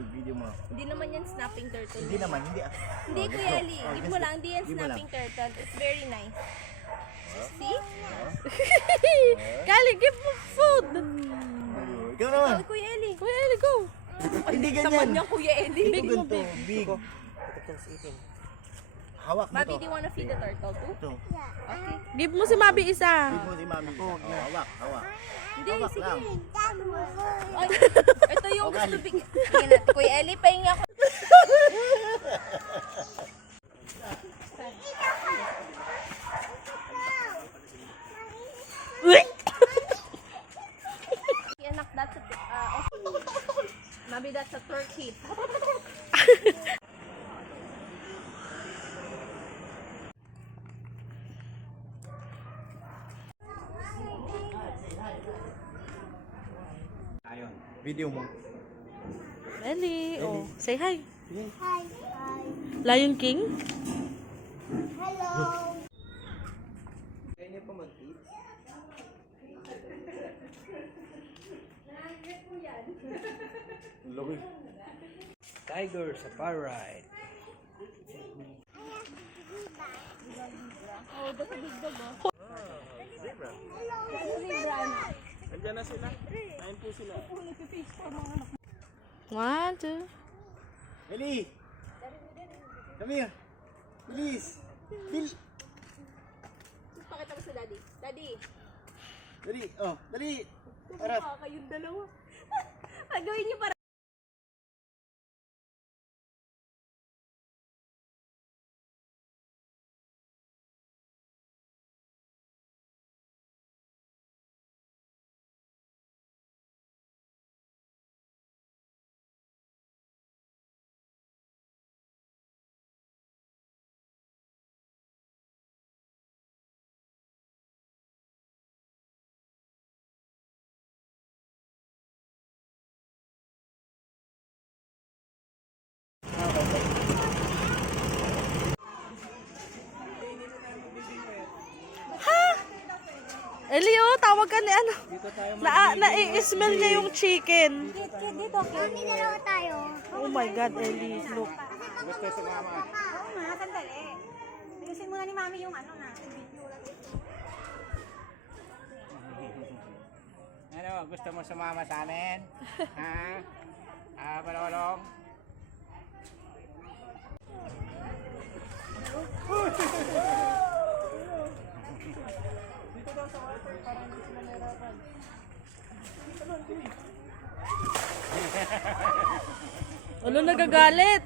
video mo. Hindi naman yan snapping turtle. Hindi naman, hindi. Hindi, Kuya Ali. Give mo lang. Hindi yan snapping turtle. It's very nice. See? Kali, give mo food. Ikaw naman. Oh, Kuya Ali. Kuya Ali, go. Hindi Naman ganyan. niya, Kuya Ali. Ito ganito, big. Hawak mo Mabi, to. do you wanna feed the turtle too? Ito. Okay. Give mo si Mabi isa. Big mo si mami. Hawak, hawak. Hindi, Hawak sige. lang. Ay, ito yung gusto bigyan. Sige na, Kuya Ali, pahinga ko. Anak, that's a, Mabi, that's a turkey. Video mo. Eli, oh, say hi. Hi. Lion King? Hello. Kaya niya pa mag-eat? Lawig. Tiger Safari Ride. Oh, that's a big dog, oh. Zebra. Zebra, ano? Andiyan na sila. Ayun po sila. One, two. Eli! Come here. Bilis. Bil. Pakita mo sa daddy. Daddy. Dali. Oh, dali. Harap. Kayong dalawa. Gawin niyo para. Eli, oh, tawag ka ni ano. Na-i-smell niya yung chicken. Dito, kami dalawa tayo. Oh my God, Eli, look. Gusto sa mama. Oo nga, sandali. Bilisin muna ni Mami yung ano na. Ano, gusto mo sumama sa amin? Ha? Balolong? Ano, nagagalit?